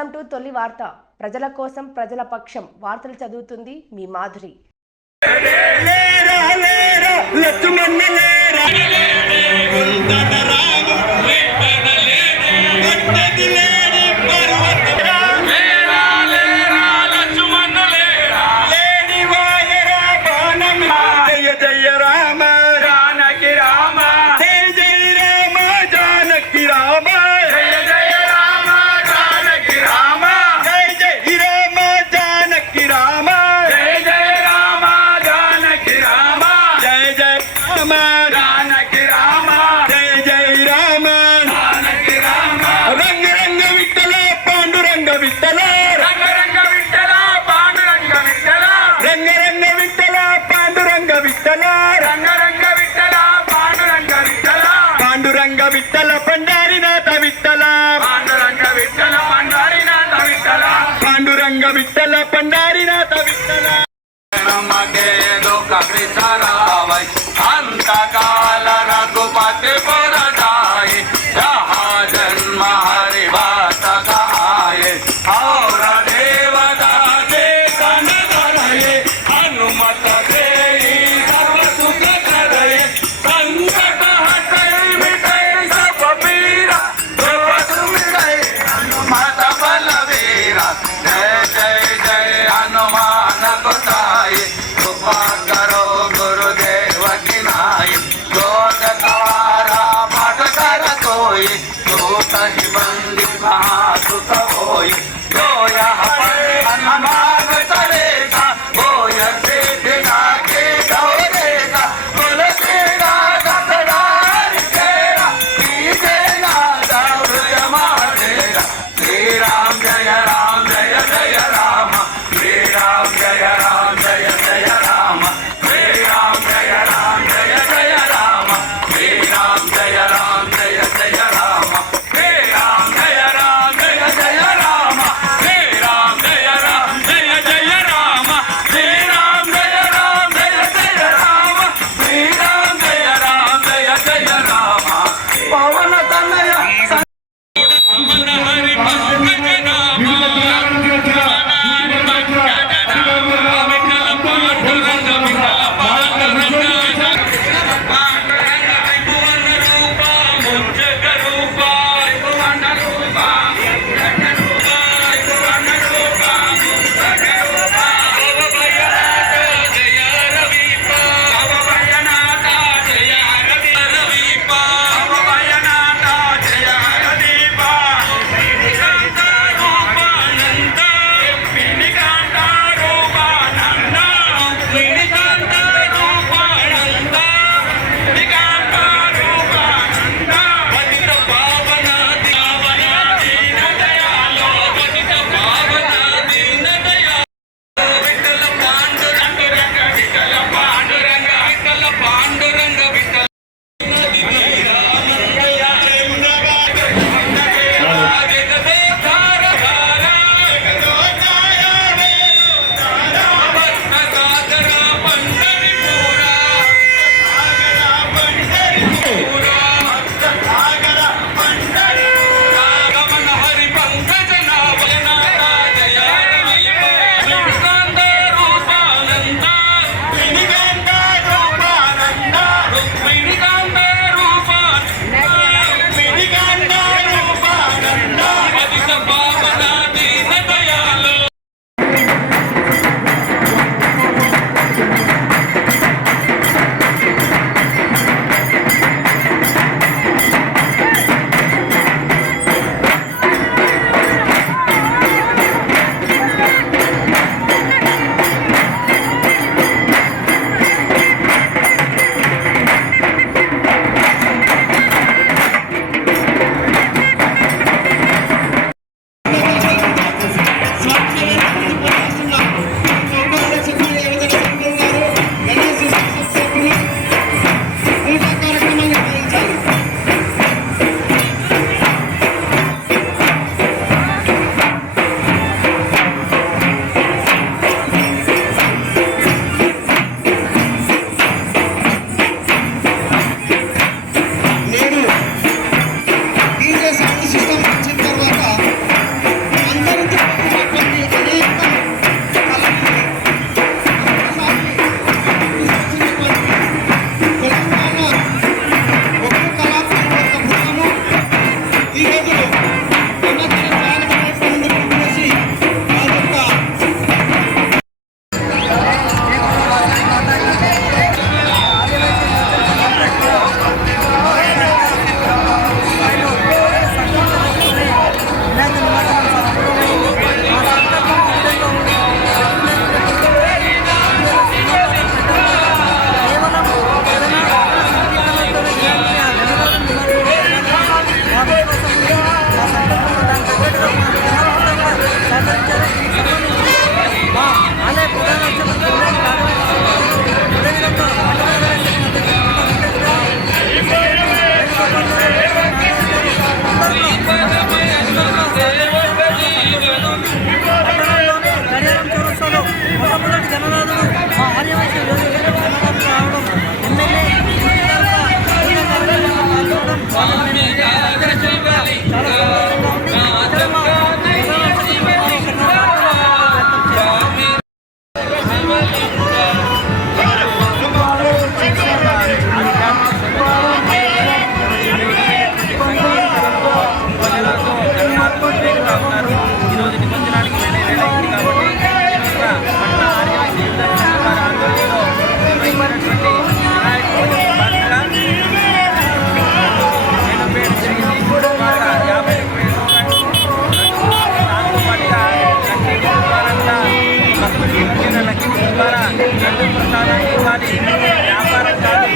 Welcome to తొలి వార్త. ప్రజల కోసం ప్రజల పక్షం. వార్తలు చదువుతుంది మీ మాధురి. పాండురంగ విఠల పండారినాథ విఠల పాండురంగ విఠల పండారినాథ విఠల పాండురంగ విఠల పండారినాథ విఠల నమకే దుఃఖ విసరావై అంతకాల రఘుపతి పురదాయి జహా జన్మ హరివాస కహాయే ఔర దేవతా చేతన ధరయే హనుమత దేయి సర్వ సుఖ కరయే సంకట హటై మిటై సర్వ పీర ధ్రువతు మిటై హనుమత బలవీర జయ జయ జయ హనుమాన गोसाई कृपा करो गुरुदेव की नाई जोत सवारा पाठ कर कोई जो कहीं बंदी महासुत होई जो గణనాథుడు మా ఆర్యవైశ్య గణనాథుడు రావడం ఎమ్మెల్యే చాలా సంతోషంగా ఈరోజు నిమజ్జనానికి వేళయింది కాబట్టి పట్టణ ఆర్యవైశ్య ఆధ్వర్యంలో నిర్వహించినటువంటి వ్యాపారం ద్వారా